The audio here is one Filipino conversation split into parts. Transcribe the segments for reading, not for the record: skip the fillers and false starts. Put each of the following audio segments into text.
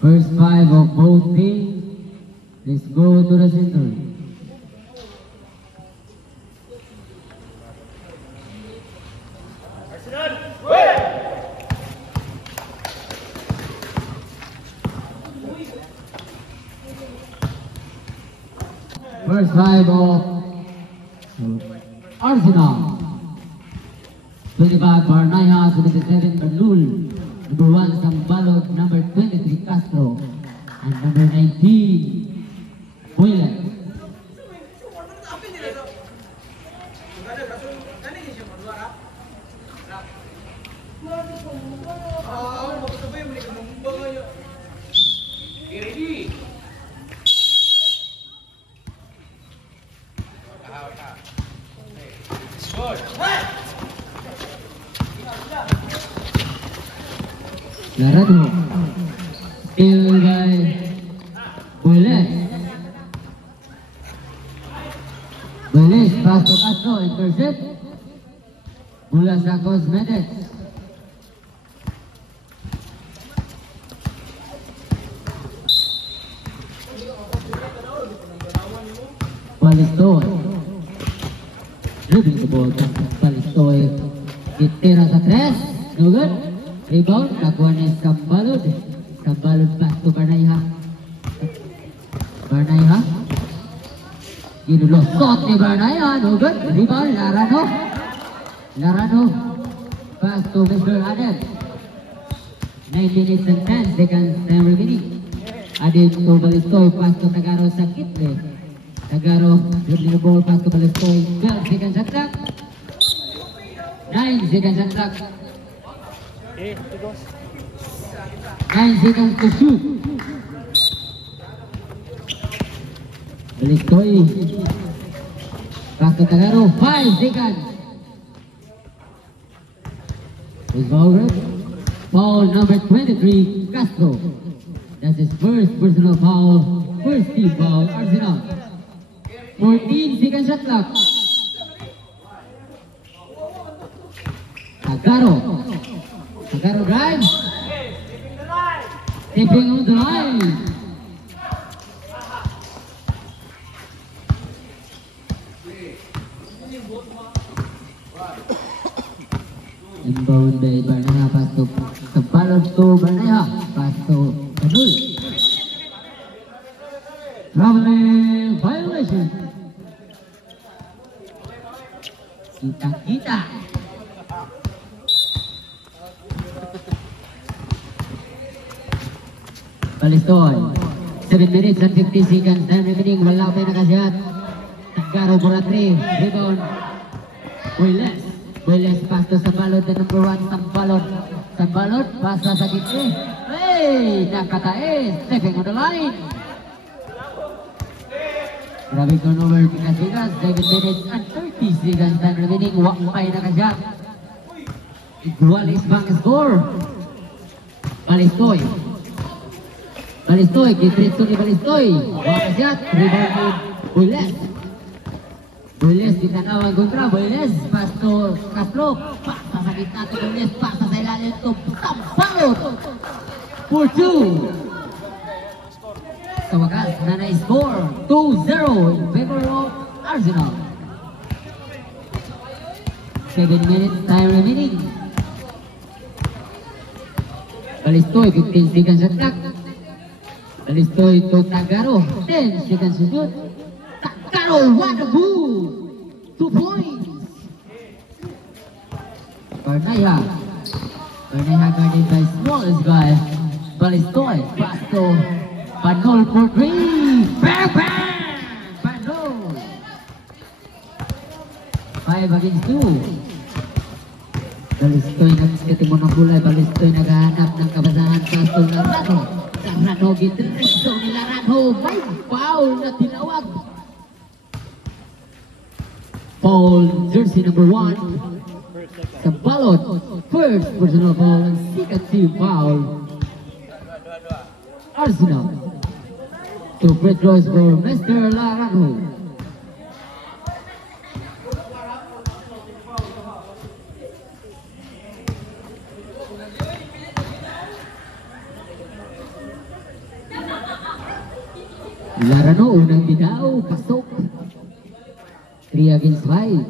First five of both teams. Let's go to the center. First five of Arsenal. 25 Barnaya, 77 Berlul, number 1 Sambalot, number 23 Castro, and number 19 Boylan. Larado, still by Boyles. Boyles pass to Castro, intercept. Mula sa Cosmetics. Palistoy. Dribbling the ball. Palistoy. Itira sa tres. No good. Rebound, nakuha ni Sambalod. Sambalod pass to Barnaya. Barnaya. Ginulusot ni Barnaya. No good. Rebound, Larano. Larano. Pass to Mr. Adel. 9 minutes and 10 seconds time remaining. Adel to Balistoy. Pass to Tagaro sa Kitle. Tagaro, dribbling the ball, pass to Balistoy. 12 seconds shot clock. 9 seconds shot clock. 9 seconds to shoot. Balistoy. Pass to Tagaro. 5 seconds. Is foul. Foul number 23, Castro. That's his first personal foul. First team foul, Arsenal. 14 seconds shot clock. Tagaro. Tagaro drives. Tipping on the line. Inbound by Barnaya, pass to Sambalot to Barnaya, pass to Badul. Traveling violation. Kita. Balistoy. 7 minutes and 50 seconds time remaining. Wala pa yung nakasyat. Tagaro for a 3. Rebound. Boyles. Boyles pass to Sambalot, the number 1 Sambalot. Sambalot pass sa gitna. Hey! Nakatae. Stepping on the line. Grabe turnover Pikas. 7 minutes and 30 seconds time remaining. Wala pa yung nakasyat. Igualis bang score. Balistoy. Balistoy, kitritso ni Balistoy. Wakasyat, rebound ni Boyles. Boyles, ditanawan kontra. Boyles, pass to Castro. Pasa sa gitna to Boyles. Pasa sa ilalim to Sambalot. 4-2. Sa wakas, nanay score. 2-0 in favor of Arsenal. 7 minutes time remaining. Balistoy, 15 seconds shot clock. Balistoy to Tagaro, 10 seconds to shoot. Tagaro, what a move! 2 points. Barnaya. Barnaya guarded by smallest guy. Balistoy, pass to Panol for 3. Bang, bang! Panol. 5 against 2. Balistoy nagkatimo ng bulay. Balistoy naghahanap ng kabasahan. Pass to Larano. Larano, gitreso ni Larano. May foul na tinawag. Foul, jersey number 1. Sambalot. First personal foul and second team foul. Arsenal. 2 free throws for Mr. Larano. Larano, unang bidaw, pasok. 3 against 5.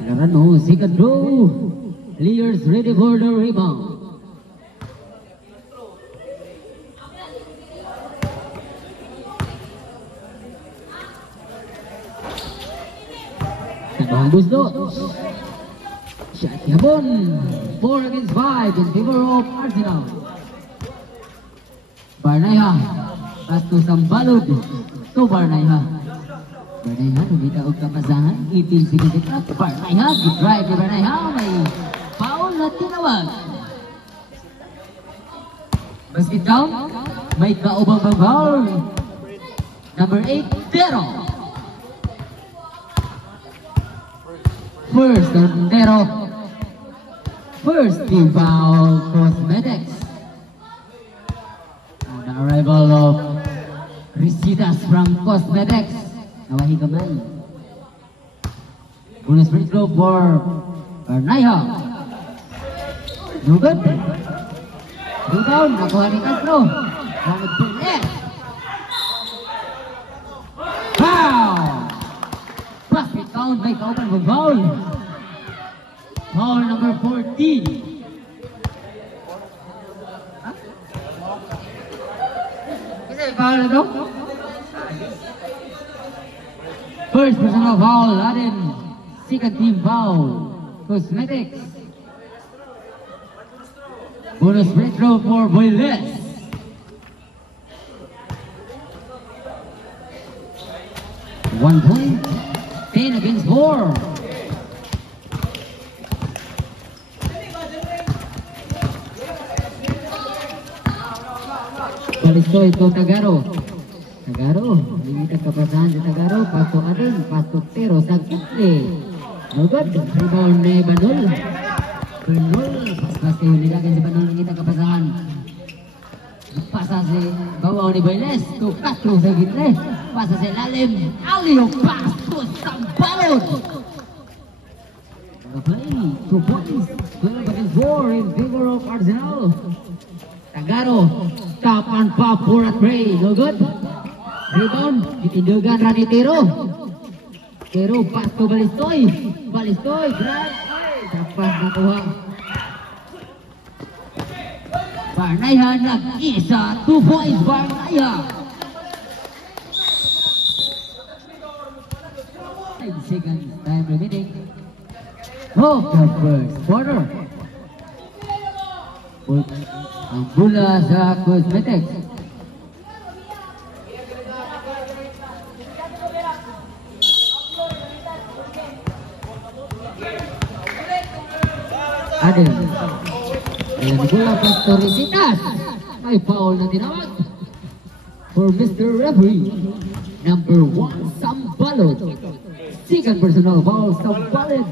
Larano, second row. Players ready for the rebound. Tabang Busdo. Shot Yabon. 4 against 5 in favor of Arsenal. Barnaya. Pass to Sambalod. To Barnaya. Barnaya, lumita og kapasahan. 18 seconds to clock. Barnaya, good drive ni Barnaya. May foul na tinawag. Basket count. May kaubang foul. Number 8, Tero. First on Tero. First team foul, Cosmetics. And the arrival of Risitas from Cosmetics. Nawahi kamay. Bonus free throw for Barnaya. No good. Rebound, nakuha ni Castro. Wanted to net. Foul! Basket count, may kaupan for foul. Foul number 14. Kasi foul na ito? First personal foul, Laden. Second team foul, Cosmetics. Bonus free throw for Boyles. One point, 10 against 4. Balistoy to Tagaro. Tagaro, limitan kapasahan si Tagaro. Pasto Adin, pasto Tero sa Kitli. No good, rebound ni Banul. Banul, pas-pas kayo nilagay si Banul, limitan kapasahan. Pasa si bawaw ni Boyles to Castro sa Kitli. Pasa si Lalim, Alio, pasto Sambalod. Play, 2 points, 12 against 4 in favor of Arsenal. Tagaro, top and pop for a tray, no good. Rebound, ditindugan Rani Tero. Tero, pass to Balistoy. Balistoy, drive. Dapat nakuha. Barnaya nag-isa, 2 points, Barnaya. 5 seconds, time remaining. Oh, the first quarter. Ang bola sa Cosmetics. Adel. Ayan bola Pastor Risitas. May foul na tinawag. For Mr. Referee. Number 1, Sambalod. Second personal foul, Sambalod.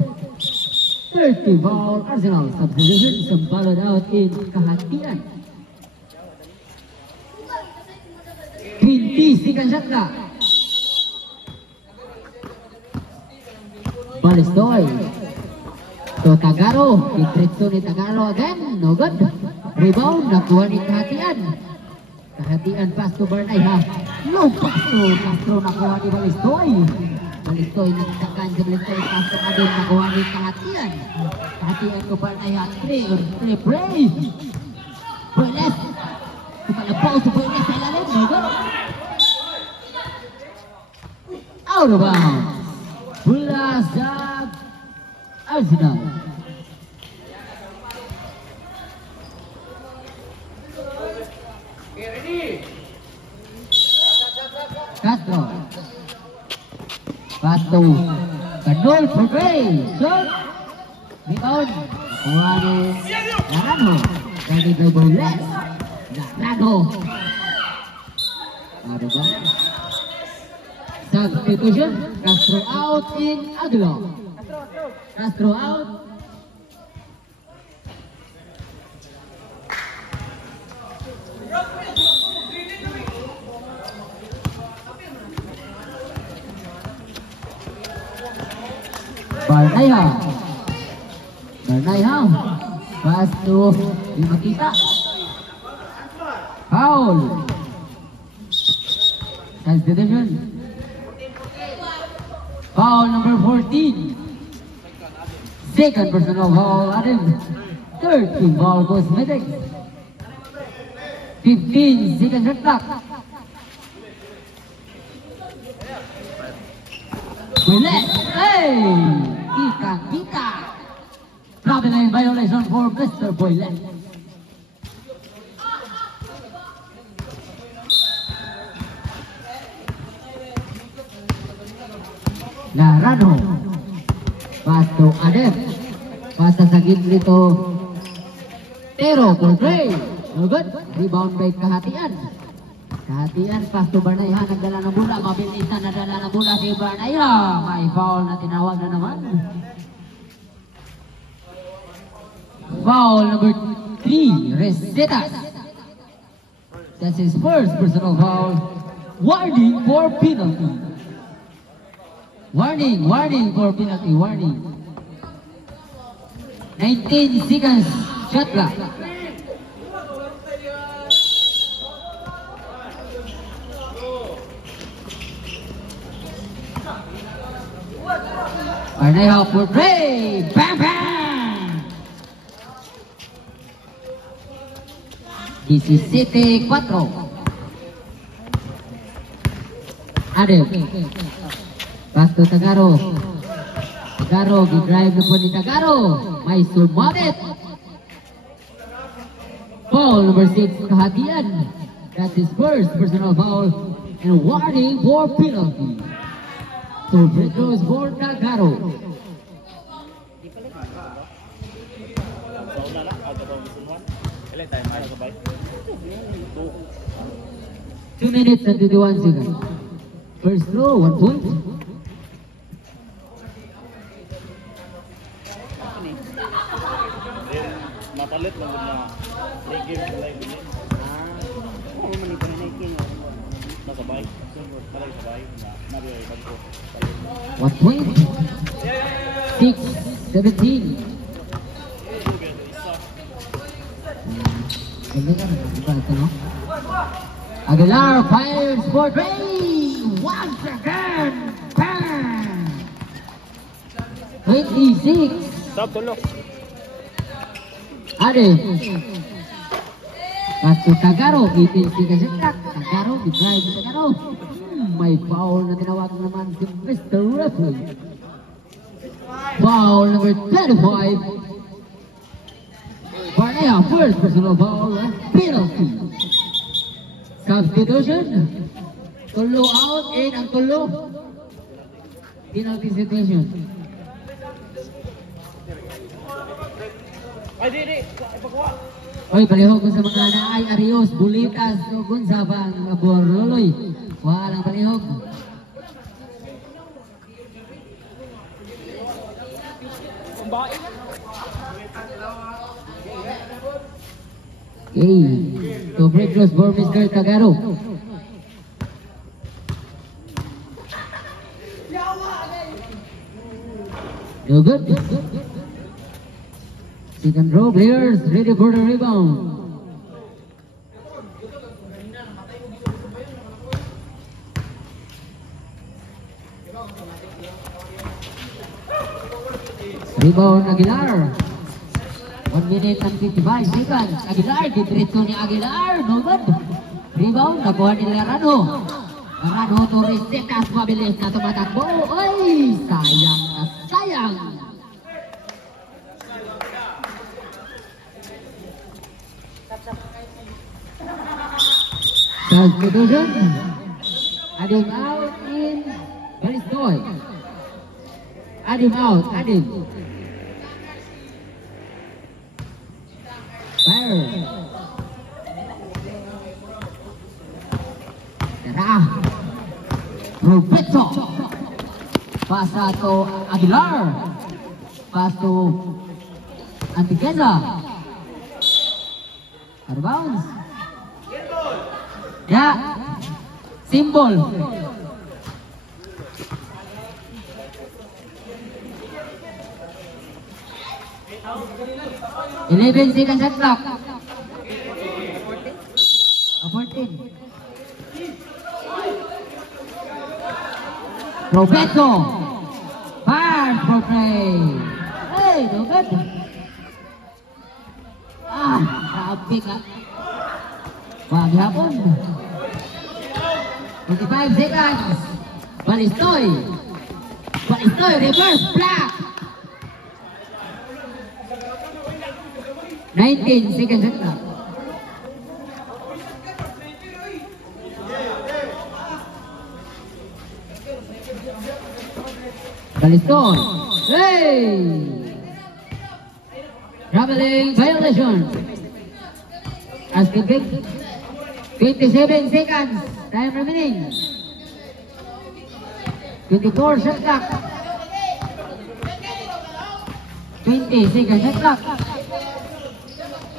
30 foul, Arsenal. Substitution, Sambalod out in kahatian. 20 seconds shot na. Balistoy. To Tagaro. Itritso ni Tagaro again. No good. Rebound. Nakuha ni kahatian. Kahatian pass to Barnaya. No pass to Castro. Nakuha ni Balistoy. Balistoy nagtakan sa Balistoy. Castro na din nakuha ni kahatian. Kahatian ko Barnaya. Play. Boyles. Kumalabaw si Boyles sa ilalim. No good. Out of bounds. Bola sa Arsenal. Castro. Pasto. Kanol for Gray. Shot. Rebound. Nakuha ni Narano. Ready by Boyles. Narano. Out of bounds. Substitution. Castro out in Aguilar. Castro out. Barnaya. Pass to Di Makita. foul. Substitution. Foul number 14. Second personal foul, Adam. Third team foul, Cosmetics. 15 seconds shot clock. Builes, hey! Kita. Travel line violation for Mr. Builes. Larano. Pass to Adem. Pass sa gitna nito. Pero for Gray. No good. Rebound by Kahatian. Kahatian. Pass to Barnaya. Nagdala ng bola. Mabilisan nadala ng bola si Barnaya. May foul na tinawag na naman. Foul number 3. Recetas. That's his first personal foul. Warning for penalty. Warning for penalty. Warning. 19 seconds. Shot clock. Barnaya for Gray. Bam, bam. 17-4. Adem. Pass to Tagaro. Tagaro, gidrive na po ni Tagaro. May sumabit. Foul number 6, Kahatian. That's his first personal foul. And warning for penalty. So free throws for Tagaro. Two minutes and 21 seconds. First throw, 1 point. Napalit lang na game live ini. Oo man ito na ikin. Nasabay. Palay sabay na nabi bangko. 1 point. 6-17. Aguilar fires for Gray. Once again. Bang. 26. Stop tulo. Adem. Pass to Tagaro. 18 seconds shot. Tagaro, gidrive ni Tagaro. May foul na tinawag naman si Mr. Referee. Foul number 25. Barnaya, first personal foul and penalty. Substitution. Tulo out, 8 ang tulo. Penalty situation. Ay di. Ipagawa. Oy, palihog ko sa mga naay Arios, Bulitas, Nugun sa bang Borloloy. Walang palihog. Okay, to break close for Mr. Tagaro. No good. Second row players ready for the rebound. Rebound Aguilar. 1 minute and 55 seconds. Aguilar, diretso ni Aguilar. No good. Rebound, nakuha ni Larano. Larano to Recetas, mabilis na tumatakbo. Ay, sayang na sayang. Substitution. Adem out in Balistoy. Adem out. Adem. Fire. Tara. Roberto. Pasa to Aguilar. Pass to Antigueza. Out of bounds. Ya, simbol. Eleven seconds at clock. 14. Roberto. Fires for play. Hey, no good. Grabe ka. Wag hapon. 25 seconds. Balistoy. Balistoy, reverse block. 19 seconds left. Balistoy. Hey! Traveling violation. Asking big. 27 seconds. Time remaining. 24 shot clock. 20 seconds shot clock.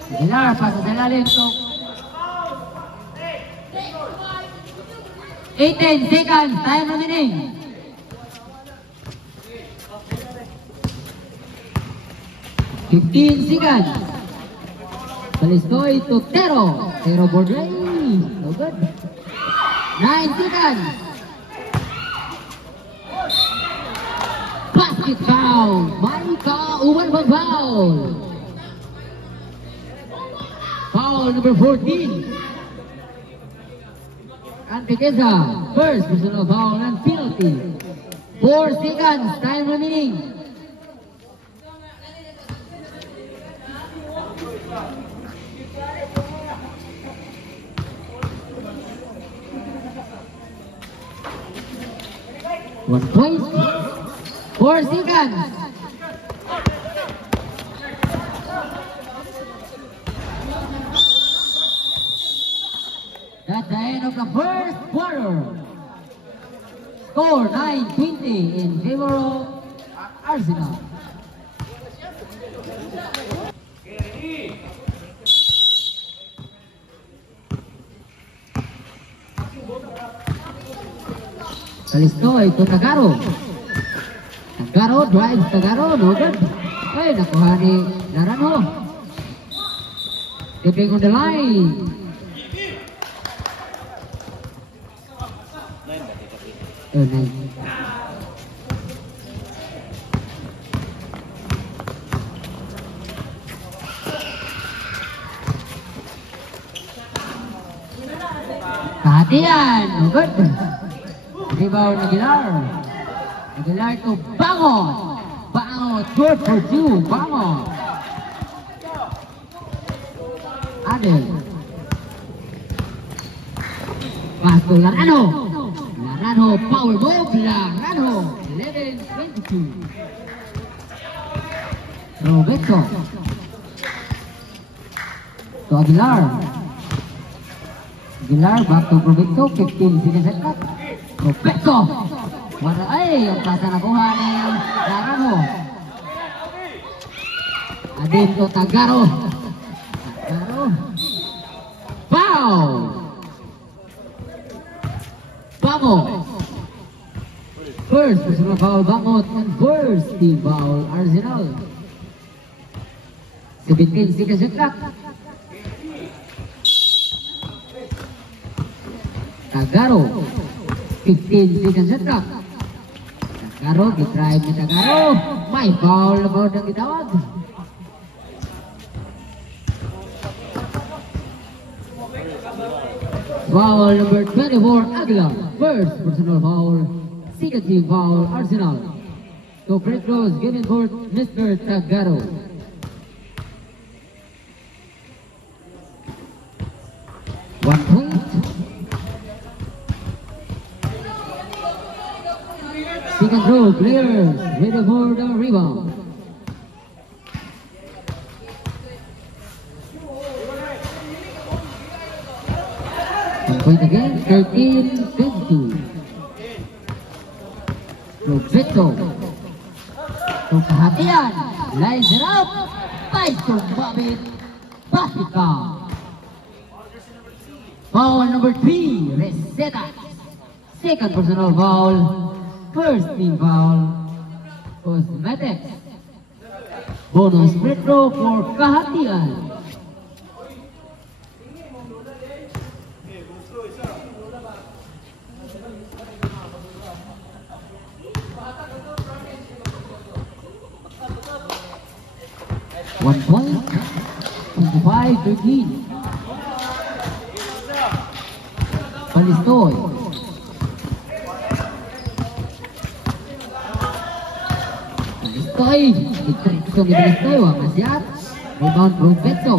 Aguilar pasa sa lalim to. 18 seconds. Time remaining. 15 seconds. Balistoy to Tero. Tero board race. No good. 9 seconds. Basket foul. Marika Uwan foul. Foul number 14. Antiqueza. First personal foul and penalty. 4 seconds. Time remaining. One point. 4 seconds. That's the end of the first quarter. Score 9-20 in favor of Arsenal. Balistoy to Tagaro. Tagaro drives Tagaro. No good. Ay, nakuha ni Naranjo. Tipping on the line. Nice. Perhatian. No good. Rebound Aguilar. Aguilar to Bangot. Bangot, good for two. Bangot. Adel. Pass to Laranjo. Laranjo, power move. Laranjo. 11-22. Roberto. To Aguilar. Aguilar back to Roberto. 15 seconds at clock. Roberto. Wala ay, ang pasa nakuha ni Laranjo. Adin to Tagaro. Tagaro. Foul. Bangot. First personal foul Bangot and first team foul Arsenal. 17 seconds at clock. Tagaro. 15 seconds at clock. Tagaro, gitry ni Tagaro. May foul na foul ng gitawag. Foul number 24, Aguilar. First personal foul. Second team foul, Arsenal. So free throws given for Mr. Tagaro. One point. Second row clears, ready for the rebound. One point again, 13-22. Roberto. So perhatian, lines it up. Nice to Bobby. Basket foul. Foul number 3, Reseta. Second personal foul. First team foul. Cosmetics. Bonus free throw for Kahatian. 1 point. 25-13. Balistoy. Balistoy. Dikritso ni Balistoy. Wang masyat. Rebound Profetso.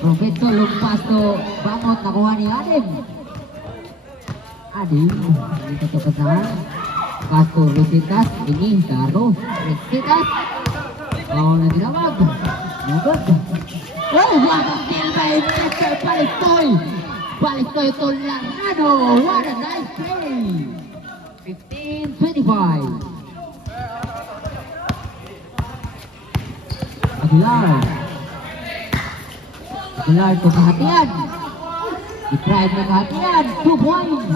Profetso lumpas to bangot nakuha ni Adim. Adim. Dito to kasahan. Pasto Resitas. Ini Daro. Resitas. Oh, nagilawag. Nagod. Oh, what a steal by Mr. Balistoy. Balistoy to Larado. What a nice play. 15-25. Aguilar to kehatian. Di-drive na kehatian. 2 points.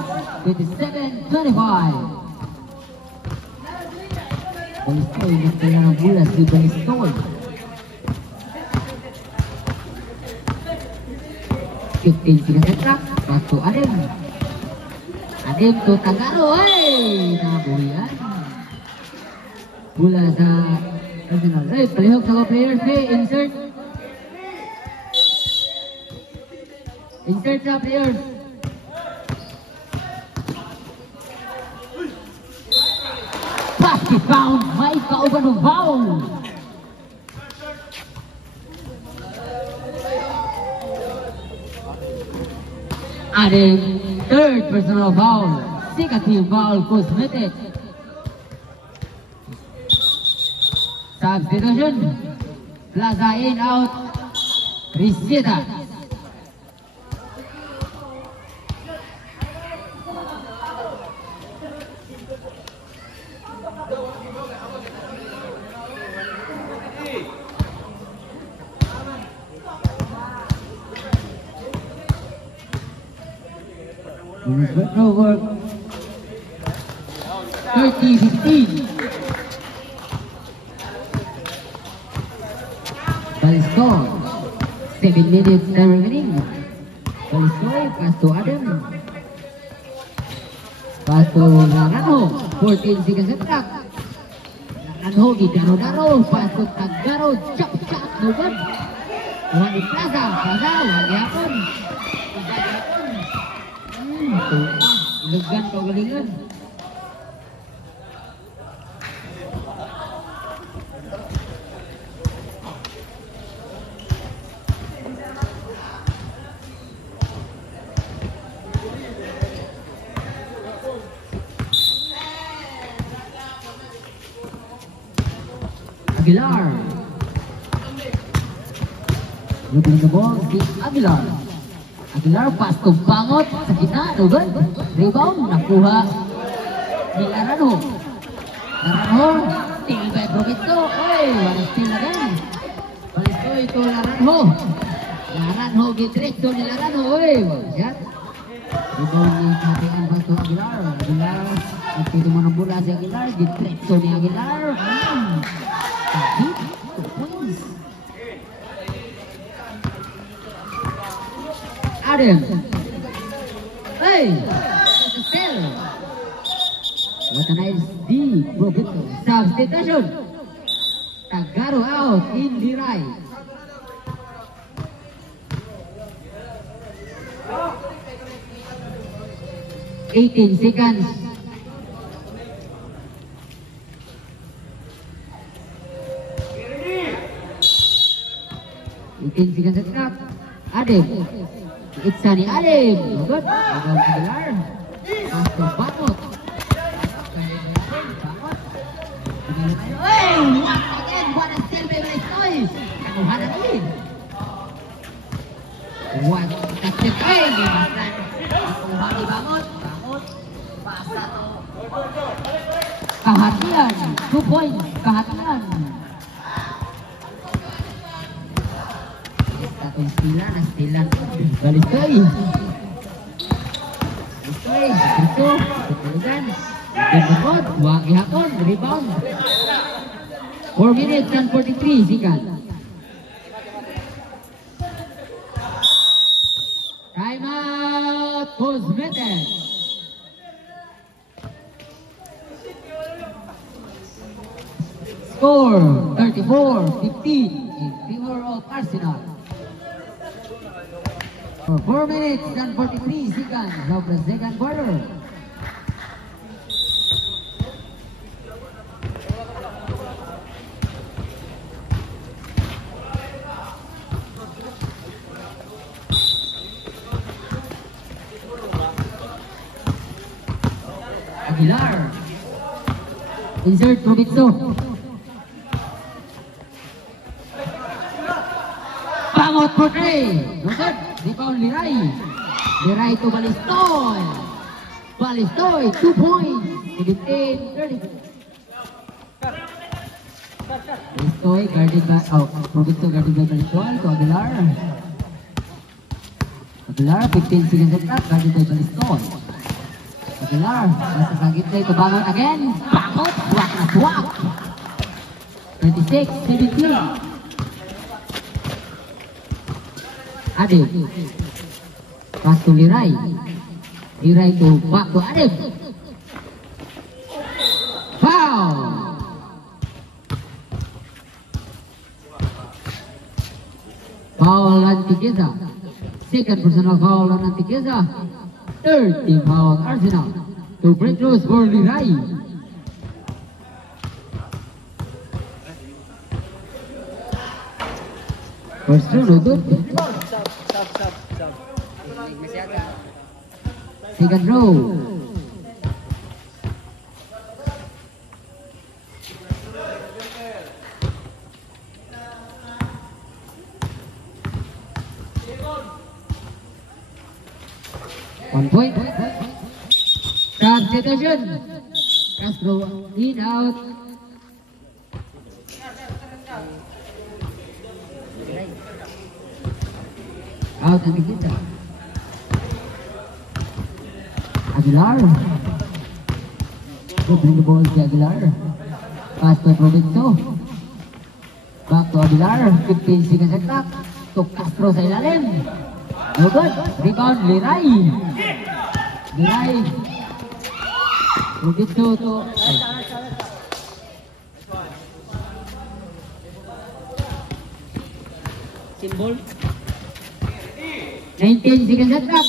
27-25. Balistoy, gusto na ng bulas si Balistoy. 15 sila sa track. Pasto Adem. Adem to Tagaro. Hey! Nakabuhian. Bula sa Arsenal. Hey, palihog sa mga players. Hey, insert. Insert sa players. Basket found. May kauban ng foul. Adem, third personal foul. Second team foul cosmetic. Substitution. Plaza in out. Risita. No work. 30-15. Balistoy. 7 minutes remaining. Balistoy, pass to Adam. Pass to Larano. 14 seconds at track. Larano, gidaro-daro. Pass to Tagaro. Chop. No good. Wali Plaza. Wali hapon. Ilugan kagalingan. Aguilar. Looking the ball, si Aguilar. Aguilar pas to bangot sa gitna, dugan. Rebound, nakuha ni Larano. Larano, steal by Profetso. Oy, wala steal again. Balistoy to Larano. Larano, gitrekto ni Larano. Oy, shot. Rebound ni Katian pas to Aguilar. Aguilar, nagpito mo ng bola si Aguilar. Gitrekto ni Aguilar. Hit, 2 points. Adam. Hey! Still. What a nice D. Profetso. Substitution. Tagaro out in the right. Eighteen seconds. Seconds at track. Adem. Iksani Adem. Good. Agaw Aguilar. Pasto Bangot. Hey! Once again, what a steal by Balistoy. Nakuha na rin. What a step. Hey! Nakuha ni Bangot. Pasa to. Kahatian. 2 points. Kahatian. Stilan. Balistoy. Ito. Tutulugan. Tutulugod. Huwag ihapon. Rebound. 4 minutes and 43 seconds. Time out. Cosmetic. Score 34-15 in Arsenal. For 4 minutes and 43 seconds of the second quarter. Aguilar. Insert Proviso. Pamot for 3. No good. Rebound Liray. Liray to Balistoy. Balistoy, 2 points. 17-30. Balistoy guarded by, Proviso guarded by Balistoy to Aguilar. Aguilar, 15 seconds of clock, guarded by Balistoy. Aguilar, nasa sa gitna ito, bangon again. Bakot, swak na swak. 36-17. Adib. Pass to Liray. Liray to back to Adib. Foul. Foul Antiqueza. Second personal foul on Antiqueza. Third team foul Arsenal. To break loose for Liray. First throw, no good. Second row. One point. Substitution. Castro in out. Out and kita. Aguilar. To bring the ball to Aguilar. Pass to Proviso. Back to Aguilar. 15 seconds at clock. To Castro sa ilalim. No good. Rebound Liray. Liray. Proviso to... Symbol. 19 seconds at clock.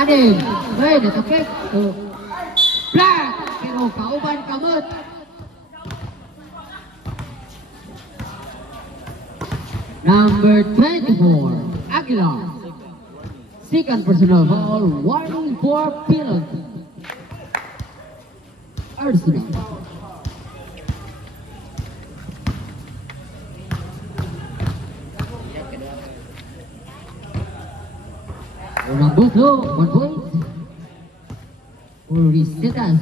Adib, wait, it's okay. Black, pero kauban kamot. Number 24, Aguilar. Second personal foul, warning for penalty. Arsenal. Rambuto, 1 point. For Risitas.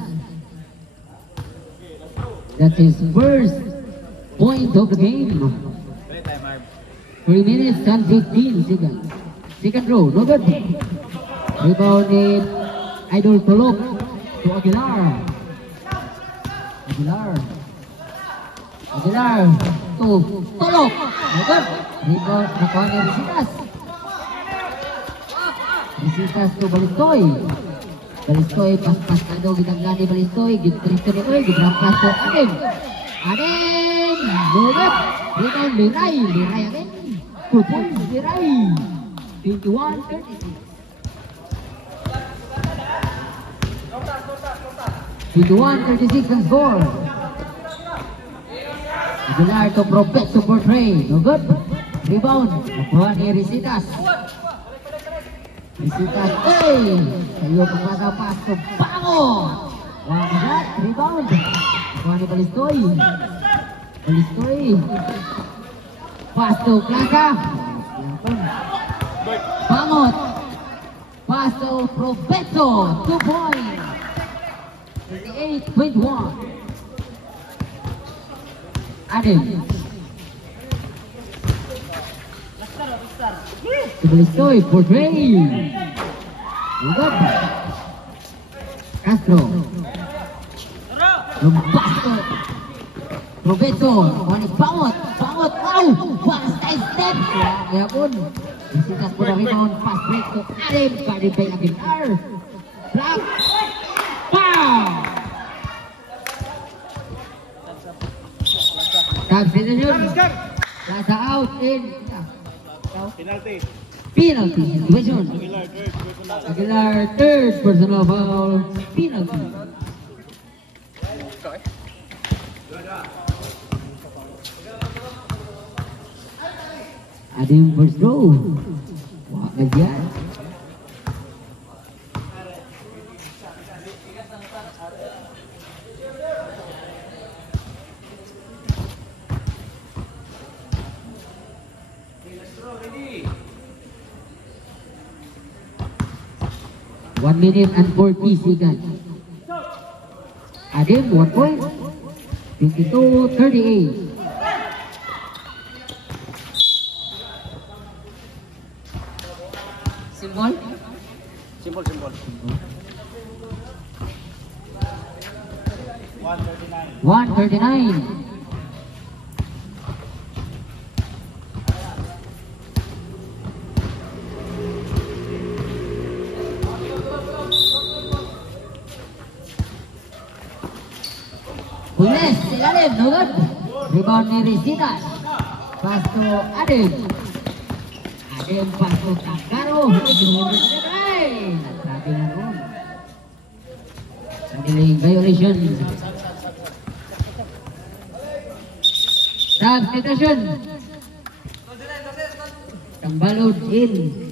That's his first point of the game. 3 minutes and 15 seconds. Second row, no good. Rebounded Idol Tolok to Aguilar. Aguilar to Tolok. No good. Rebound nakuha ni Risitas. Risitas to Balistoy. Balistoy pas-pas na daw ginaglan ni Balistoy. Gitrito ni Oy. Gibrampas to Adem. No good. Rebound Liray. Liray again. 2 points Liray. 21-36. 21-36 ang score. Aguilar to Proviso for 3. No good. Rebound. Nakuha ni Risitas. Risitas. Sayo pagpasa pass to Bangot. One shot. Rebound. Nakuha ni Balistoy. Pass to Plaza. Bangot. Pass to Proviso. 2 points. 38-21. Adem. Balistoy for 3. Good. Castro. Lumpas to Proviso. One is Bangot. One side step. Kaya pun. Risitas po na rebound. Fast break to Adem. Guarded by Aguilar. Block. Foul. Substitution. Plaza out in Penalty. penalty situation. Aguilar, third, personal. Aguilar, third personal foul, penalty. Ada yang first row. Wah, kejar. One minute and 40 seconds. Adim, 1 point. 22-38. Symbol? Symbol. 139. 139. Pules, ilalim, no good. Rebound ni Risitas. Pass to Adim. Adim pass to Takaro. Sabi na ron. Saniling violation. Substitution. Tambalod in.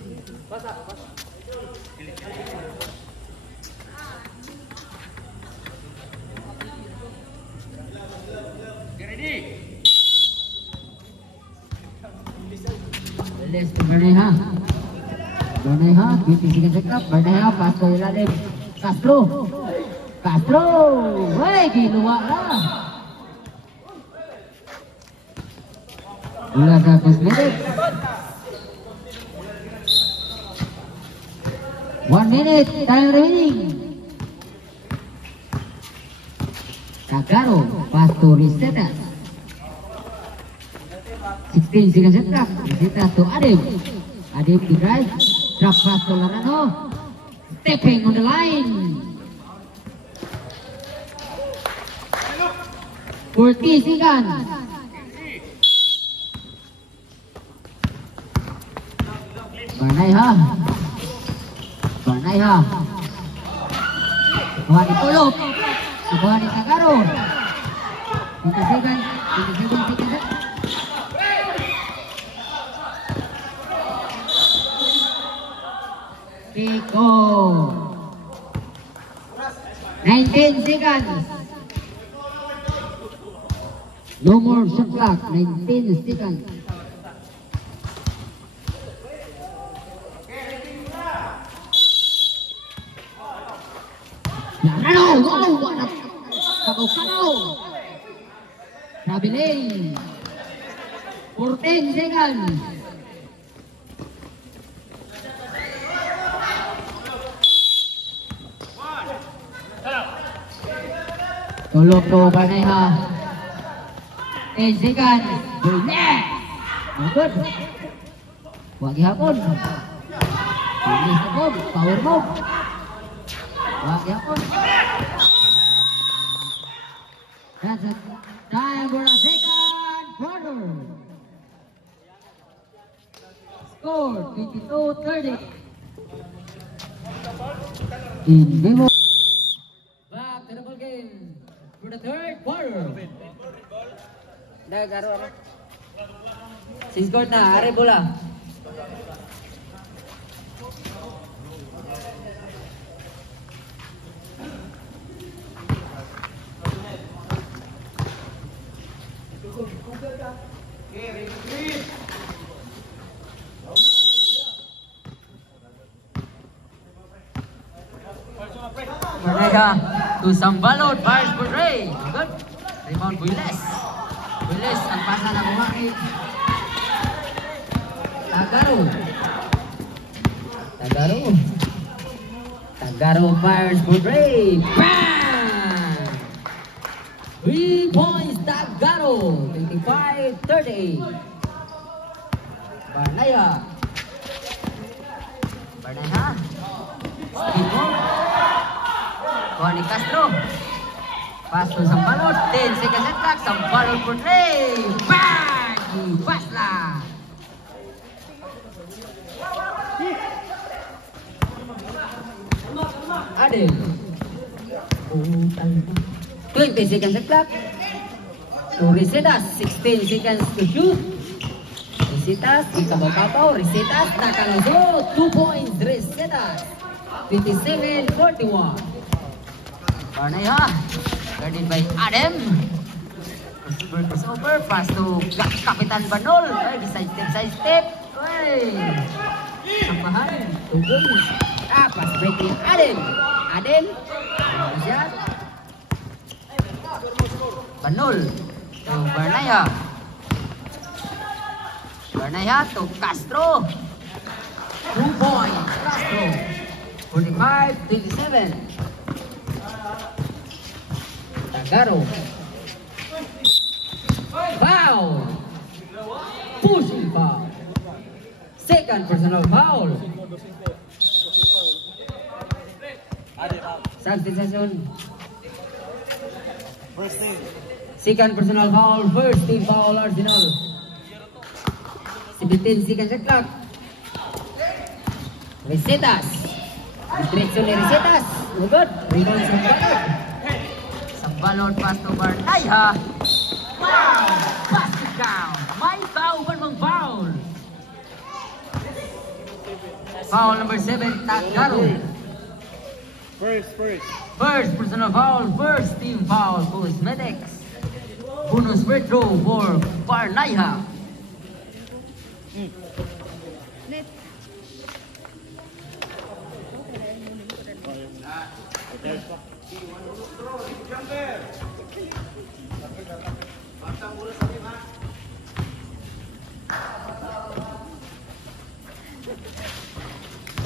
Let's Berneha. Berneha, 20 seconds sekap. Berneha, pass ke ilalim. Castro. Castro. Woi, diluar lah. Ulah 100 minit. 1 minute, time remaining. Takaro, pass to Risetas. 16 seconds sekap. Risetas to Adim. Adim to drive. Drop pass to Larano. Stepping on the line. 40 seconds. Barnaiha. Kuha ni Tulop. Kuha ni Takaro. 20 seconds. 27 seconds. Pico. 19 seconds. No more shot clock. 19 seconds. Larano. Wow, what a Kano. Rabiling. 14 seconds. Tulog to Barneha. 10 seconds. Bullet. Good. Huwag ihapon. Finish na move. Power move. Huwag ihapon. That's a time for a second quarter. Score 22-30. In vivo. Back to the ball game for the third quarter. Garo. Six court na, are bola. Barnaiha to Sambalot, fires for Ray. Good. Rebound Builes. Builes ang pasa na kumaki. Tagaro fires for Ray. Bang! 3 points Tagaro. 25-30. Barnaiha. Steve Juan Castro. Pass to Sambalot. 10 seconds shot clock. Sambalot for 3. Bang! Pass lang. Adel. 20 seconds shot clock. To Recetas. 16 seconds to shoot. Recetas, ikabaw-kabaw. Recetas, nakalusot. 2 points. Recetas. 27-41. Barnaya. Guarded by Adam. Bird is over. Pass to Kapitan Banol. Ay, side step. Ay. Sampahan. Tugong. Pass break ni Aden. Aden. Shot. Banol. To Barnaya. Barnaya to Castro. 2 points. Castro. 45-27. Tagaro. Foul. Pushing foul. Second personal foul. Substitution. First team. Second personal foul. First team foul Arsenal. 17 seconds shot clock. Recetas. Diretso ni Recetas. Good. Rebound sa Sambalot. Sambalot pass to Barnaya. Wow! Basket count. May foul pa mang foul. Foul number 7, Tagaro. First personal foul, first team foul, Cosmetics. Bonus free throw for Barnaya.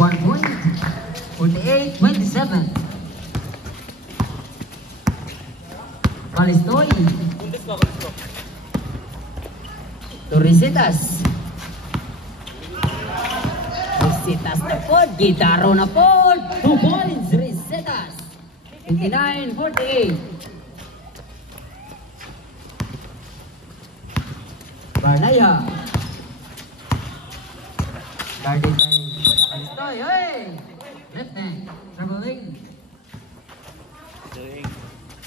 One point, 48-27. Balistoy. To Recetas. Recetas na po, Gitaro na po. 2 points, Recetas. 29-48. Barnaya. Guarded by Balistoy. Hey! Left hand. Traveling.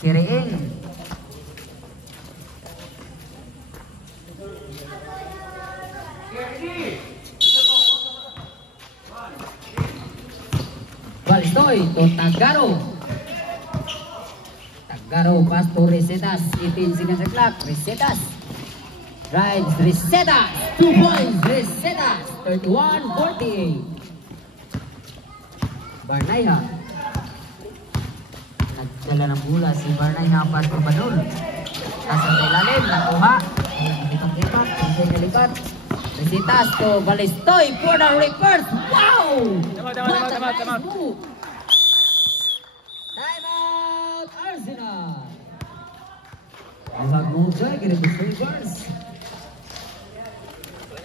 Siriing. Balistoy to Tagaro. Tagaro pass to Recetas. 18 seconds sa clock. Recetas. Drives Recetas. 2 points. Recetas. 31-48. Barnaya. Nagdala ng bola si Barnaya pass to Banol. Kasang ilalim. Nakuha. Lipat-lipat. Lipat. Recetas to Balistoy for the reverse. Wow! What a nice move! Time out, Arsenal! You have no joy, get it to reverse.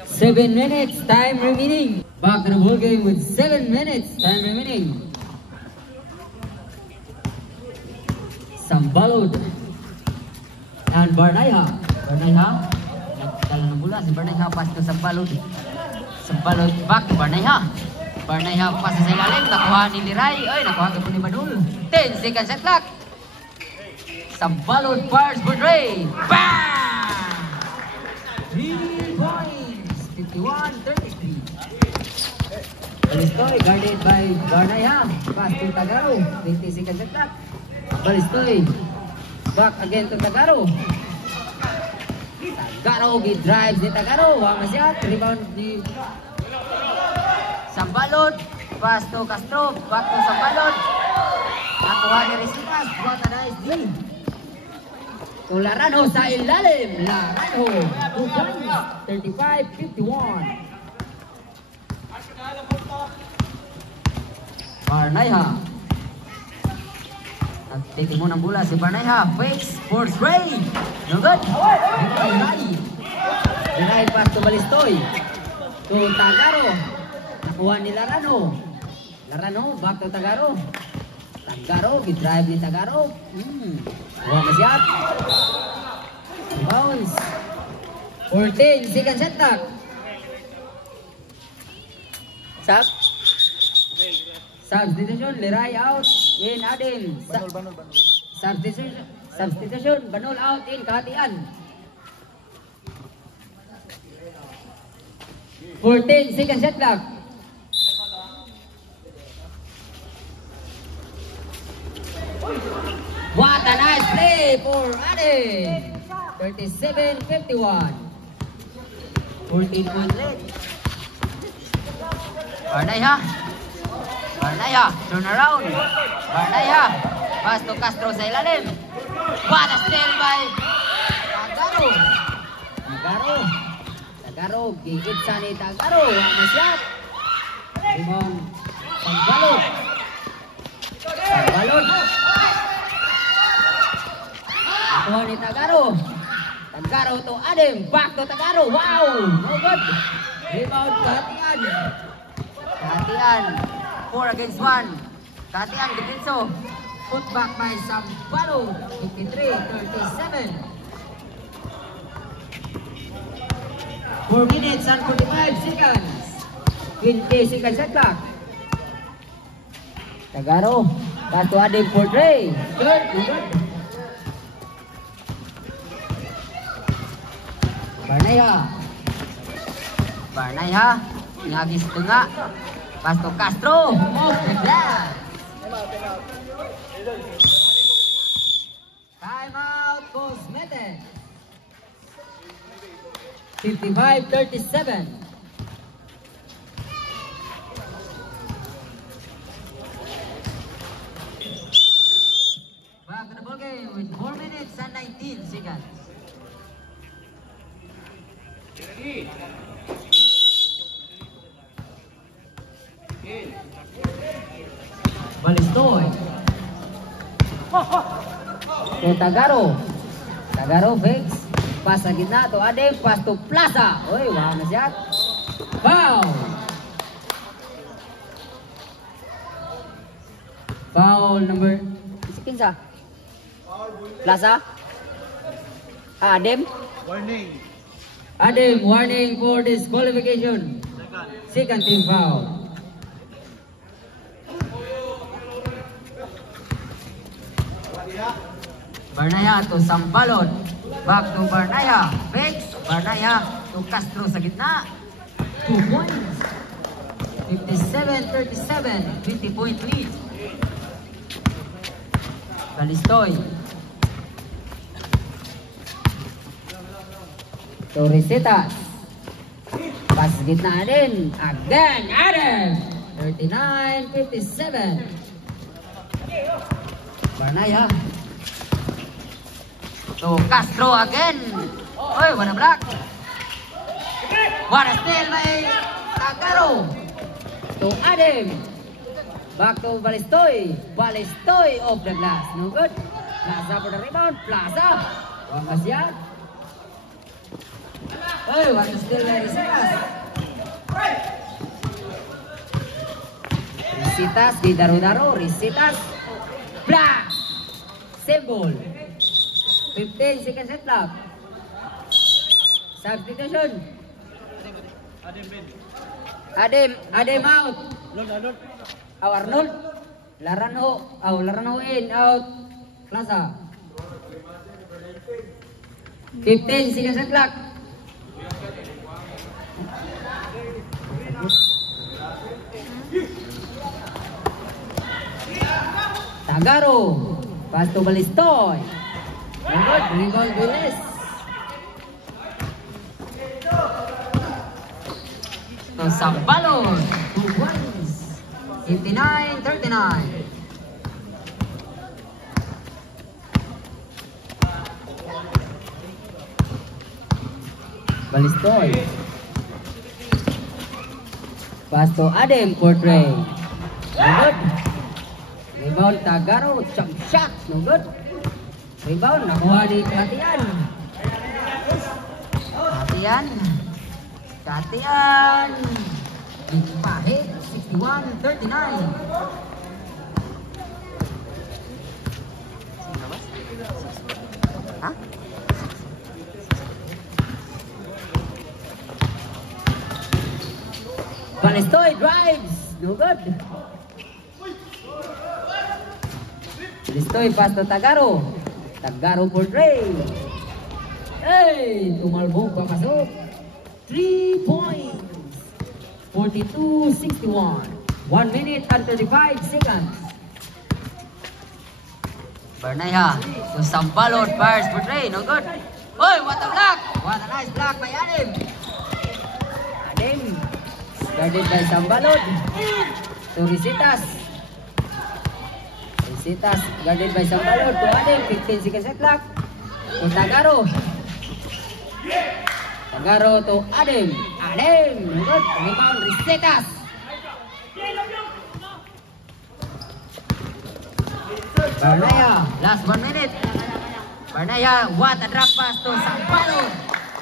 7 minutes, time remaining. Back in the ball game with 7 minutes, time remaining. Sambalot and Barnaya. Barnaya. Nagdala ng bola si Barnaya pass to Sambalot. Sambalot back to Barnaya. Barnaya pass sa ilalim. Nakuha ni Liray. Ay, nakuha ka po ni Badul. 10 seconds shot clock. Sambalot fires for Dre. Bang! 3 points. 51-33. Balistoy guarded by Barnaya. Pass to Tagaro. 20 seconds shot clock. Balistoy. Back again to Tagaro. Tagaro gi-drives ni Tagaro. Wang shot. Rebound ni Sambalot. Pass to Castro. Back to Sambalot. Nakuha ni Recetas. What a nice deal. To Larano sa ilalim. Larano. 2 points. 35-51. Barnaya. Nagtiti mo ng bola si Barnaya. Fakes for Ray. No good. Ray pass to Balistoy. To Tagaro. Nakuha ni Larano. Larano back to Tagaro. Tagarog, i-drive ni Tagarog. Huwag masyat. Bounce. 14, second set clock. Sub. Substitution, Liray out. In Adem. Substitution, Banol out in Kahatian. 14, second set clock. What a nice play for Adem. 37-51. 14 point lead. Barnaya. Barnaya, turn around. Barnaya, pass to Castro sa ilalim. What a steal by Tagarog. Tagarog, gigit sa ni Tagarog. Ang masyat. Rebound, pagbalot. Nakuha ni Tagarog. Tagarog to Adem. Back to Tagarog. Wow, no good. Rebound, Kahatian. 4 against 1. Kahatian, Defenso. Put back by Sambalo. 53-37. 4 minutes and 45 seconds. 20 seconds set clock. Tagarog. Pass to Adem for Trey. Good. Barnaya. Nyagis tengah. Pass to Castro. Off the glass. Time out Cosmete. 55-37. Back to the ball game with 4 minutes and 19 seconds. Balistoy. To Tagarog fakes. Pass sa gitna to Adem. Pass to Plaza. Oy, wow na siya. Foul. Foul number. Kinsa? Plaza. Adem. Adem, warning for disqualification. Second team foul. Barnaya to Sambalot. Back to Barnaya. Fakes. Barnaya to Castro sa gitna. 2 points. 57-37. 20-point lead. Balistoy. To Recetas. Pas gitna din. Again, Adem. 39-57. Barnaya. To Castro again. Oy, what a block. What a steal by Tagarog. To Adem. Back to Balistoy. Balistoy off the glass. No good. Plaza for the rebound. Plaza. Wakas yan. Oy, what a steal by Recetas. Di daro-daro. Recetas. Black. Symbol. 15 seconds set clock. Substitution. Adem out. Arnold. Laran ho in. Out. Plaza. 15 seconds set clock. Tagarog. Pass to Balistoy. Rebound Viles. To Sambalot. 2 points. 59-39. Balistoy. Pass to Adem for Trey. No good. Rebound Tagarog. Jump shot. No good. Rebound, nakuha ni Kahatian. Pahit, 61-39. Ha? Balistoy drives. No good. Balistoy pass to Tagaro. Tagaro for Dre. Hey, tumalbog papasok. 3 points. 42-61. 1 minute and 35 seconds. Bernaya to Sambalot fires for Dre. No good. Oh, what a block! What a nice block by Adim. Adim guarded by Sambalot. To Risitas. Risitas guarded by Sambalot to Adim. 15 seconds at clock. To Tagaro. Tagaro to Adim. Adim. No good. Rebound Risitas. Bernaya, last 1 minute. Bernaya, what a drop pass to Sambalot.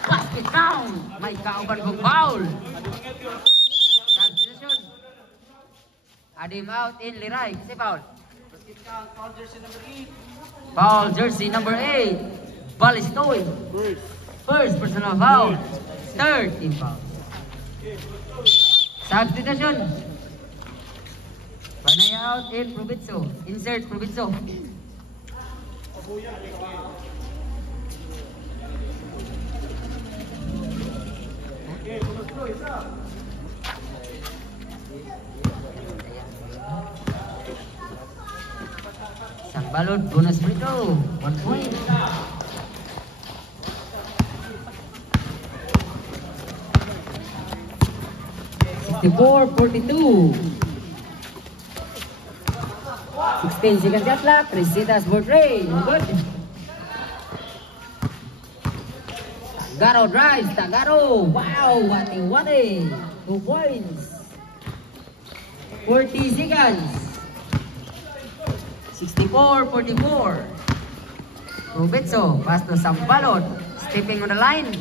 Pass it down. May kauban kong foul. Substitution. Adim out in Liray. Kasi foul. Foul jersey number 8. Balistoy. First personal foul. Third team foul. Substitution. Bernaya out in Proviso. Insert Proviso. Sambalot bonus free throw. 1 point. (64-42). 16 seconds shot clock. Risitas for Dre. Good. Tagaro drives. Tagaro. Wow. What a 2 points. 40 seconds. 64-44. Proviso. Pass to Sambalot. Stepping on the line.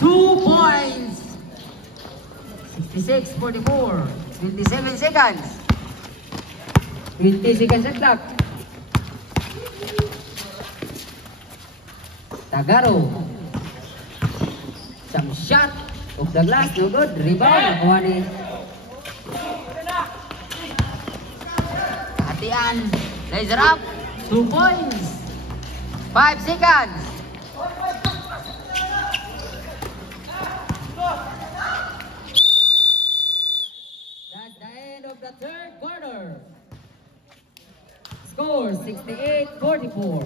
2 points. 66-44. 27 seconds. 20 seconds at clock. Tagaro. Some shot of the glass. No good. Rebound. Kuwani. Hatian. Laser up. 2 points. 5 seconds. That's the end of the third quarter. Score 68-44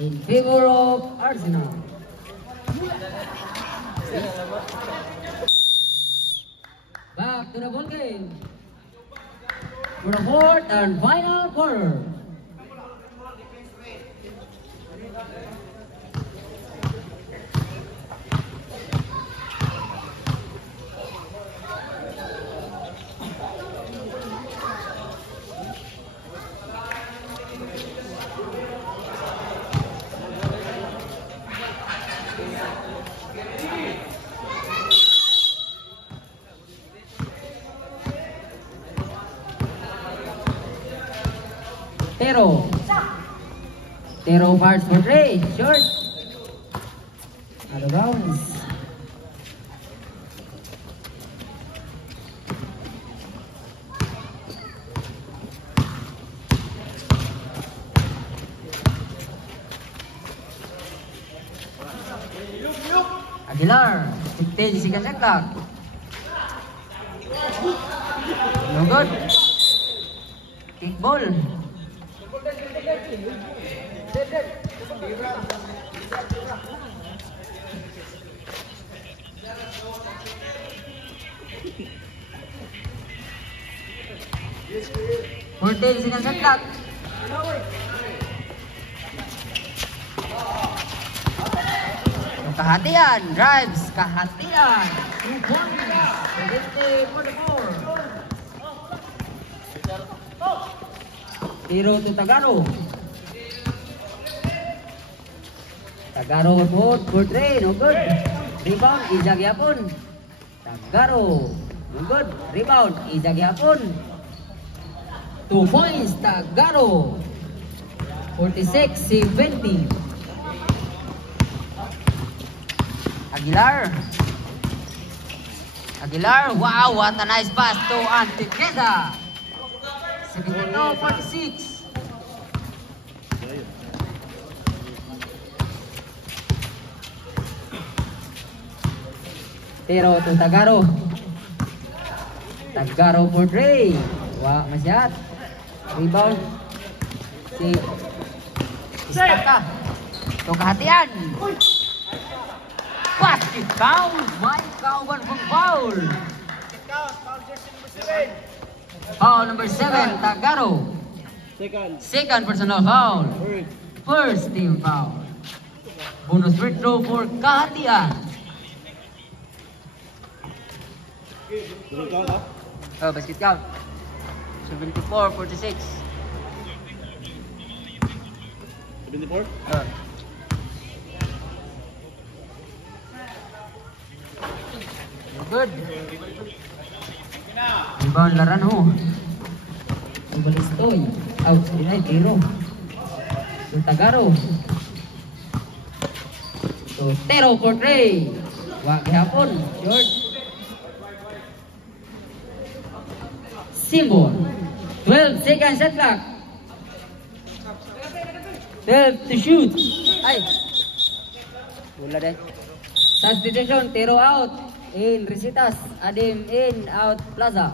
in favor of Arsenal. Back to the ball game for the fourth and final quarter. Tero fires for Dre. Short. Out of bounds. Aguilar. 15 seconds at clock. No good. Kick ball. Hotel seconds at clock. Kahatian drives. Kahatian. 2 points. 44. Tiro to Tagaro. Tagaro vote for Dre. No good. Rebound. Izagyapon. Tagaro. No good. Rebound. Izagyapon. 2 points. Tagaro. 46-20. Aguilar. Aguilar, wow, what a nice pass to Antiqueda. 72-46. Pero to Tagaro. Tagaro for Dre. Wow, masyad. Rebound. Si Istaka. To kahatian. Basket count. May kauban pang foul. Foul number 7, Tagaro. Second personal foul. First team foul. Bonus free throw for kahatian. Oh, basket count. 74-46. 74? Good. Rebound Larano. Balistoy. Out. Dinay, tiro. So, Tagaro. So, Tero for Trey. Wag hapon. Short. Symbol. 12 seconds shot clock. 12 to shoot. Ay. Wala din. Substitution. Tero out. In Risitas. Adim in. Out. Plaza.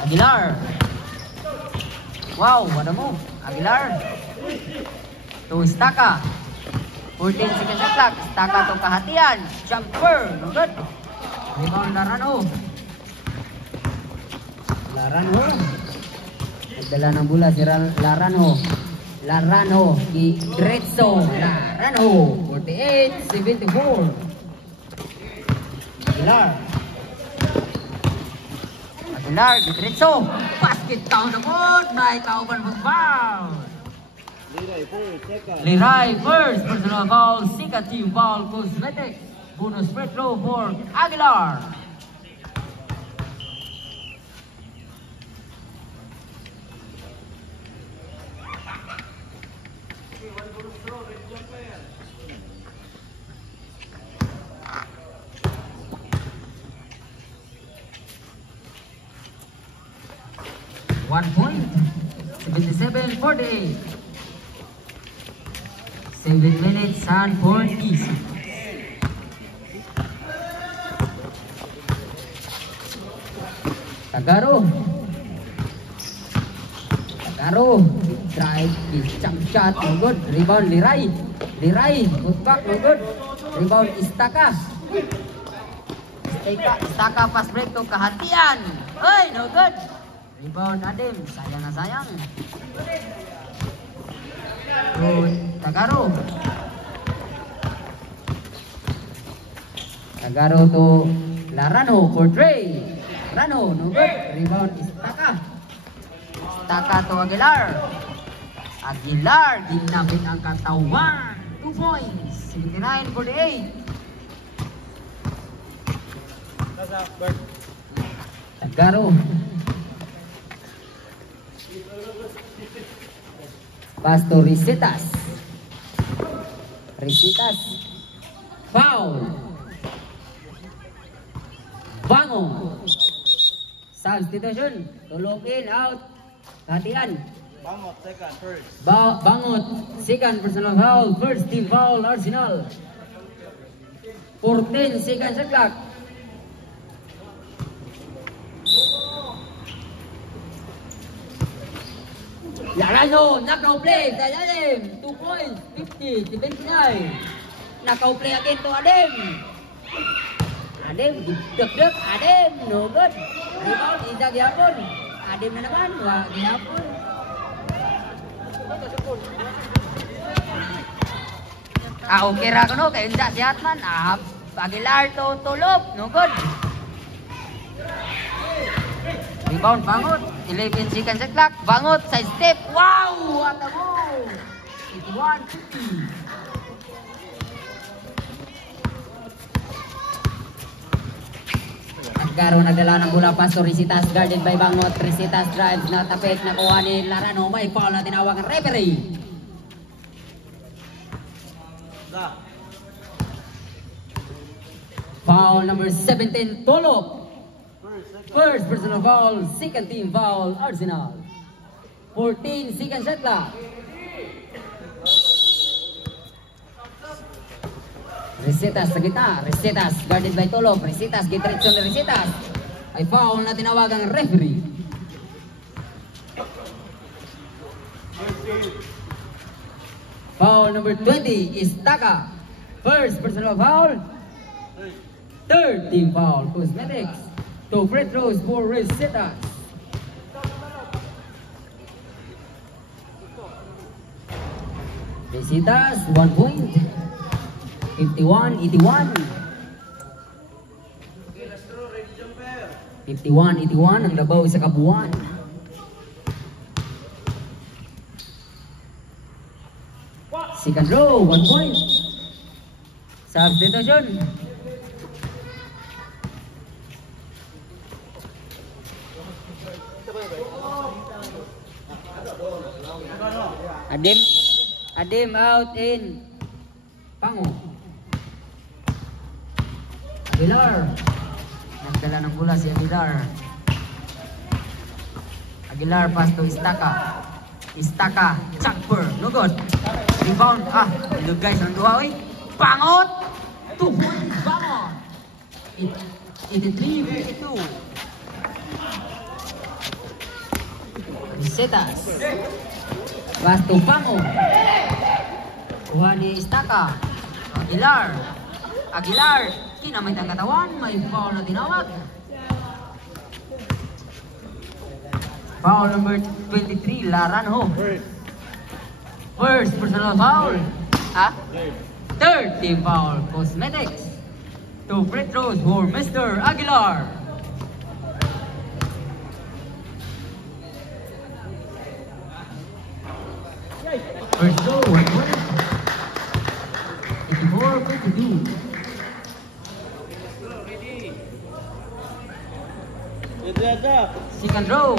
Aguilar. Wow, what a move. Aguilar. To Istaka. 14 seconds shot clock. Istaka to kahatian. Jumper. No good. Rebound Larano. Larano. Nagdala ng bola si Larano. Larano. Diretso. Larano. 48-74. Aguilar. Aguilar. Diretso. Basket count naman. May kauban mo foul. Liray first personal foul, second team foul, Cosmetics. Bonus free throw for Aguilar. One point, 77-48. 7 minutes and 40 seconds. Tagaro. Tagaro. Drive. Jump shot. No good. Rebound Liray. Liray. Good back. No good. Rebound Istaka. Istaka fast break to kahatian. Ay, no good. Rebound Adim. Sayang na sayang. Good. Tagaro. Tagaro to Larano for Trey. Rano, no good. Rebound Istaka. Istaka to Aguilar. Aguilar, ginamit ang katawan. 2 points. 79-48. Tagaro. Pass to Risitas. Risitas. Foul. Bango. Substitution. Tulogin out. Hatian. Bangot, second, first. Bangot. Second personal foul. First team foul. Arsenal. 14 seconds shot clock. Larano, knockout play, Adem, 2 points, 50-79. Knockout play again to Adem. Adem, deg-deg, Adem, no good. Rebound, Iza gihapon. Adem na naman, gihapon. Okay ra kuno, kay Inda si Hatman. Aguilar to tulog, no good. Rebound, Bangot. 11 seconds shot clock. Bangot, side step. Wow! What a move! 81-50. Tagaro nagdala ng bola, Pastor Risitas guarded by Bangot. Risitas drives na tapit, nakuha ni Larano. May foul na tinawag ang referee. Foul number 17, Tolo. First personal foul, second team foul, Arsenal. 14 second shot clock. Risitas sa gitna, Risitas guarded by Tolo. Risitas, gitritso ni Risitas. Ay foul na tinawag ang referee. Foul number 20 is Taka. First personal foul. Third team foul, Cosmetics. 2 free throws for Risitas. Risitas, 1 point. 51-81. 51-81 ang labaw sa kabuuan. Second row, 1 point. Substitution. Adim out in Pango. Aguilar. Nagdala ng bola si Aguilar. Aguilar pass to Istaka. Istaka, Chakper, no good. Rebound, look guys, ang duha, oy. Pangot! 2 points, Bangot. 83-52. Risitas. Pass to Pango. Kuha ni Istaka. Aguilar. Aguilar. Kinamay ang katawan. May foul na tinawag. Foul number 23, Laranjo. First personal foul. Third team foul, Cosmetics. 2 free throws for Mr. Aguilar. First goal, 84-52. Second row.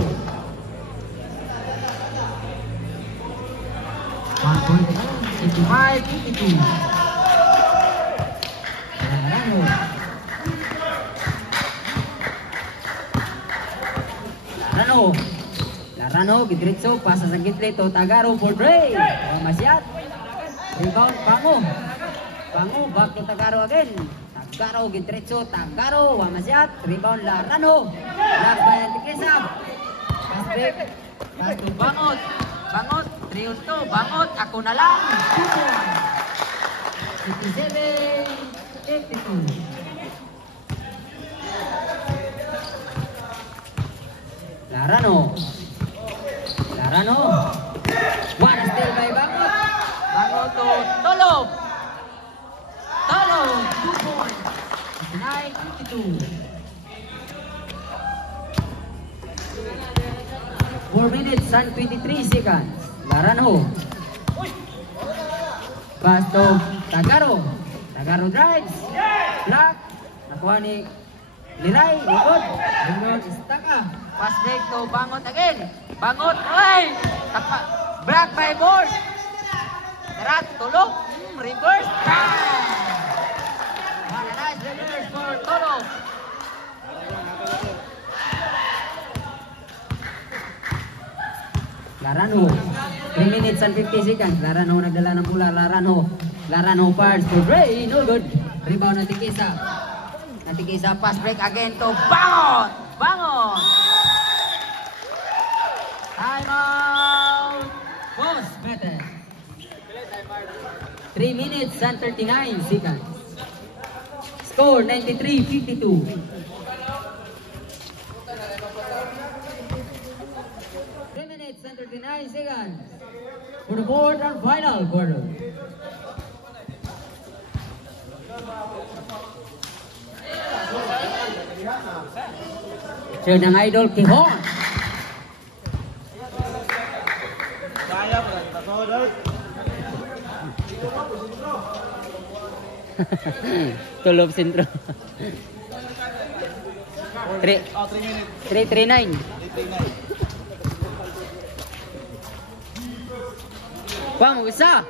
55-52. Larano, Gidritso, pasa sa Gitlito, Tagaro for Dre. Masyat. Rebound, Pango. Pango, back to Tagaro again. Tagaro, Gidritso, Tagaro, Masyat. Rebound, Larano. Last by Antikesa. Pass break. Pass to Bangot. Bangot, 3-2. Bangot, ako na lang. 57-52. Larano. One steal by Bangot. Bangot to Tolo. Tolo, 2 points. 59-52. 4 minutes and 23 seconds. Larano. Pass to Tagaro. Tagaro drives. Block. Nakuha ni Liray. Likod. Likod. Istaka. Pass break to Bangot again. Bangot. Ay! Block by board. Rat. Tulog. Reverse. Nice reverse for Tulog. Larano. 3 minutes and 50 seconds. Larano nagdala ng bola. Larano pass to Dre. No good. Rebound na Tikisa. Tikisa pass break again to Bangot. Bangot. Time out. Boss better. 3 minutes and 39 seconds. Score 93-52. 39 seconds for the fourth and final quarter. Siya ng idol Kihon. Tulob sentro. 3 Oh, 3 minutes. 339. 339. Pa mo isa.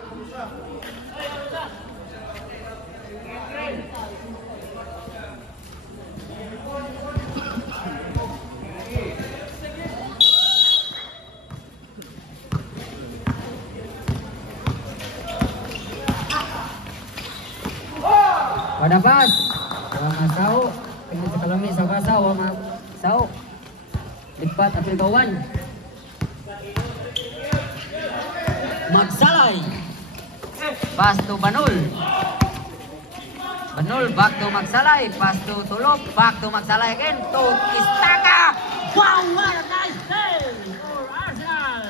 Padapas. Wama sao. Tingin sa kalami sa basa wama sao. Lipat apil kawan. Magsalay. Pass to Banul. Banul back to Magsalay. Pass to Tulop. Back to Magsalay again. To Istaka. Wow, what a nice play for Arsenal.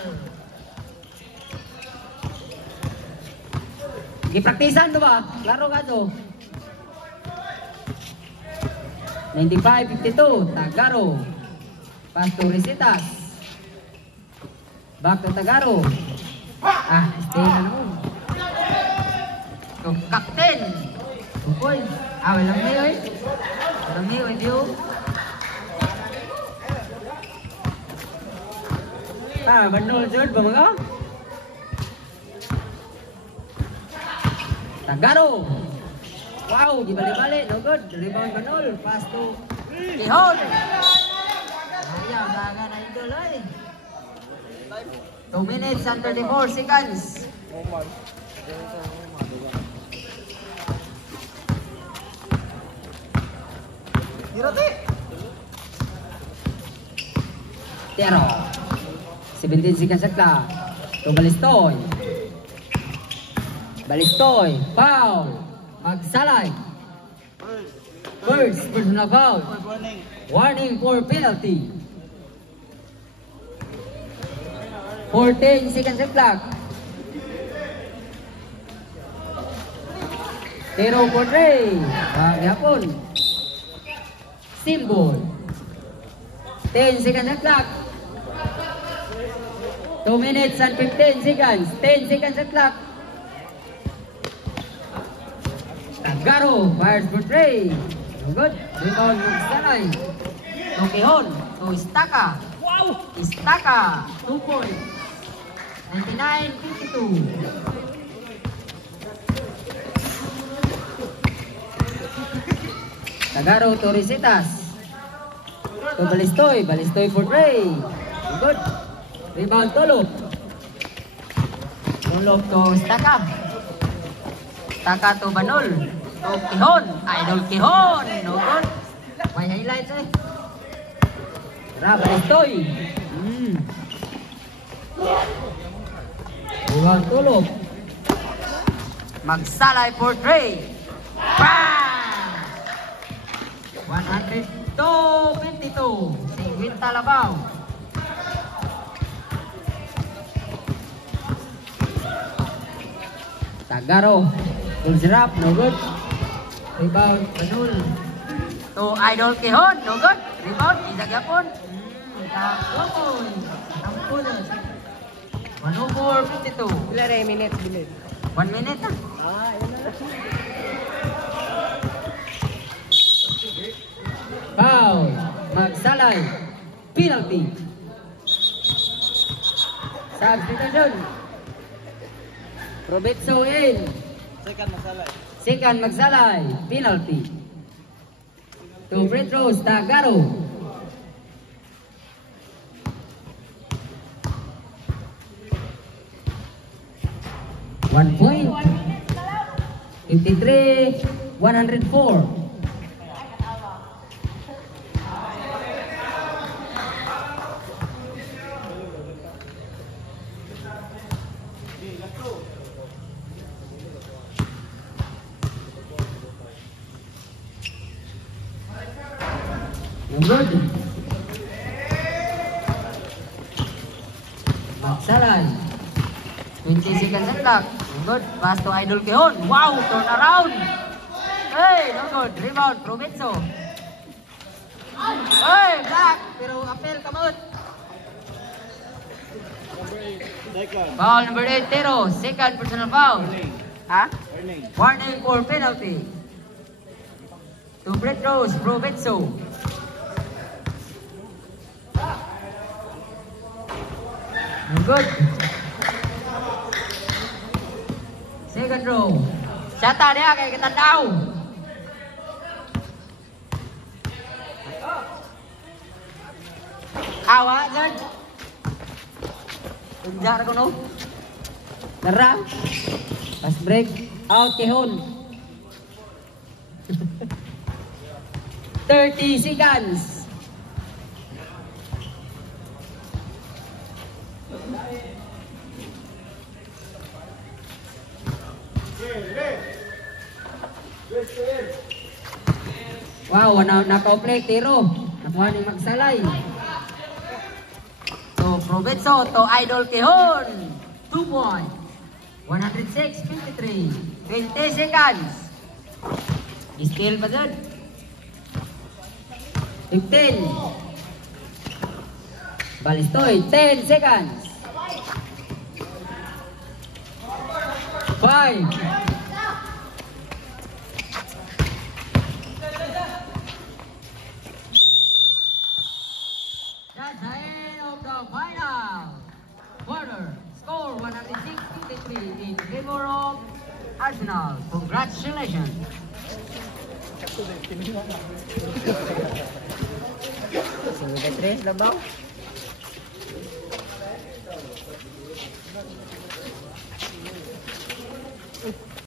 Gipraktisan to ba? Klaro ka to. 95-52. Tagaro. Pass to Risitas. Back to Tagaro. Stay na naman. To Captain. Uy. Walang mayo eh. Walang mayo eh, Dio. Banul jud ba mga? Tagaro. Wow, gibalik-balik. No good. Rebound Banul. Pass to Kihon. Ayaw, daga na idol eh. 2 minutes and 34 seconds. Tero. 17 seconds at la. To Balistoy. Balistoy. Foul. Magsalay. First personal foul. Warning. Warning for penalty. 14 seconds at clock. Tero for Ray. Paghapon. Symbol. 10 seconds at clock. 2 minutes and 15 seconds. 10 seconds at clock. Tagaro fires for Ray. Good. Rebound Magsalay. To Kihon. To Istaka. Wow! Istaka. 2 points. 99-52. Tagaro to Risitas. To Balistoy. Balistoy for Ray. Good. Rebound Tulop. Tulop to Istaka. Istaka to Banul. To Kihon. Idol Kihon. No good. May highlights eh. Balistoy. Rebound Tulop. Magsalay for Ray. Bang! 102-22. 50 labaw. Tagaro. Tulsirap. No good. Rebound Banul. To Idol Kihon. No good. Rebound. Isagyapon. Tapon. Tampon. 104-52. Ilan na minutes bilis? 1 minute na. Yun na. Foul. Magsalay. Penalty. Substitution. Robetso in. Second Magsalay. Second Magsalay. Penalty. 2 free throws. Tagaro. One point. 53-104. Good. Magsalay. 20 seconds at clock. Good. Pass to Idol Kihon. Wow, turn around. Hey, no good. Rebound, Prometso. Hey, black. Pero apel kamot. Second. Foul number 8, Tero. Second personal foul. Ha? Warning. Warning for penalty. 2 free throws, Prometso. No good. Second row. Shata dia kay katanaw. Awa, Zard. Tunjar ko no. Tara. Fast break. Out kihon. 30 seconds. Wow, naka-play tiro. Nakuha ni magsalay. So, Provenzo to Idol Quezon. 2 points. 106-53. 20 seconds. Still pa dyan. 15. Balistoy, 10 seconds. 5. That's the end of the final quarter. Score 106-53 in favor of Arsenal. Congratulations. Sudah 3 lebang.